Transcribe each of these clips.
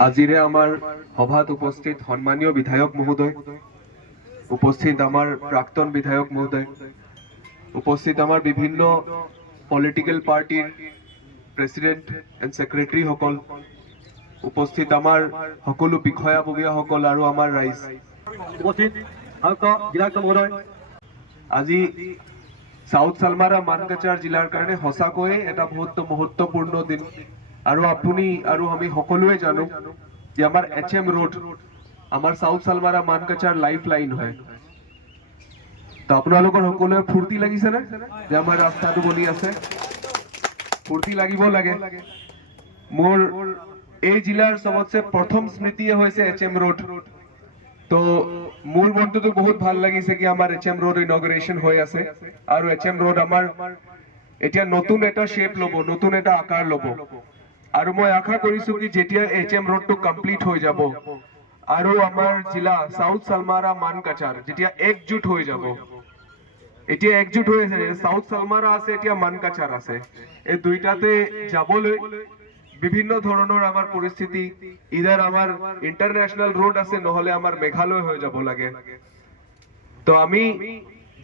আজিৰে আমাৰ সভাত উপস্থিত সন্মানীয় বিধায়ক মহোদয়, উপস্থিত আমাৰ প্ৰাক্তন বিধায়ক মহোদয়, উপস্থিত আমাৰ বিভিন্ন পলিটিক্যাল পাৰ্টিৰ প্ৰেসিডেন্ট এণ্ড সেক্ৰেটাৰী সকল, উপস্থিত আমাৰ সকলো বিষয়াববীয়াসকল আৰু আমাৰ ৰাইজ, উপস্থিত জিলাক মহোদয়, আজি সাউথ সালমাৰা মানকাচাৰ জিলাৰ কাৰণে সঁচাকৈয়ে এটা বহুত মহত্বপূৰ্ণ দিন। আৰু আপুনি আৰু আমি সকলোৱে জানো যে আমাৰ HM ৰোড আমাৰ সাউথ সালমাৰা মানকাচাৰ লাইফ লাইন হয়। তো আপোনালোকৰ সকলোৰে ফূৰ্তি লাগিছে নে যে আমাৰ ৰাস্তাটো বনি আছে? ফূৰ্তি লাগিব লাগে। মোৰ এই জিলাৰ সবতছে প্ৰথম স্মৃতিয়ে হৈছে HM ৰোড। তো মোৰ মনটোতো বহুত ভাল লাগিছে কি আমাৰ HM ৰোড ইনগ্ৰেশন হৈ আছে আৰু HM ৰোড আমাৰ এতিয়া নতুন এটা শেপ ল'ব, নতুন এটা আকাৰ ল'ব। আৰু মই আশা কৰিছো কি যেতিয়া HM ৰোডটো কমপ্লিট হৈ যাব আৰু আমাৰ জিলা সাউথ সালমাৰা মানকাচাৰ যেতিয়া একজুট হৈ যাব, এতিয়া একজুট হৈ আছে, সাউথ সালমাৰা আছে, এতিয়া মানকাচাৰ আছে, এই দুইটাতে যাবলৈ বিভিন্ন ধৰণৰ আমাৰ পৰিস্থিতি, ইধাৰ আমাৰ ইন্টাৰনেশনাল ৰোড আছে, নহলে আমাৰ মেঘালয় হৈ যাব লাগে। তো আমি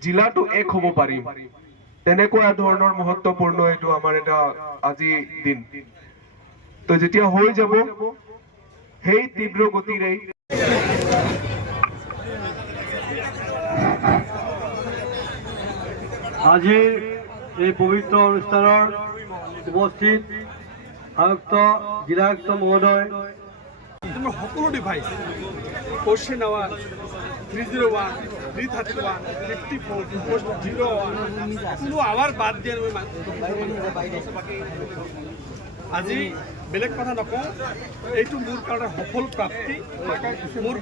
জিলাটো এক হ'ব পাৰিম, তেনেকুৱা ধৰণৰ মহত্বপূৰ্ণ এইটো আমাৰ এটা আজি দিন। তো যেতিয়া হৈ যাব সেই তীব্ৰ গতিৰে আজিৰ এই পবিত্ৰ অনুষ্ঠানৰ উপস্থিত আয়ুক্ত জিলায়ুক্ত মহোদয়, তোমার সকলো ডিভাইস 401, 301, 331, 54, 01 কোনো আবার বাদ দিয়ে আজি বেলেগ কথা নকওঁ, এইটো মোৰ কাৰণে সফল প্ৰাপ্তি। মোৰ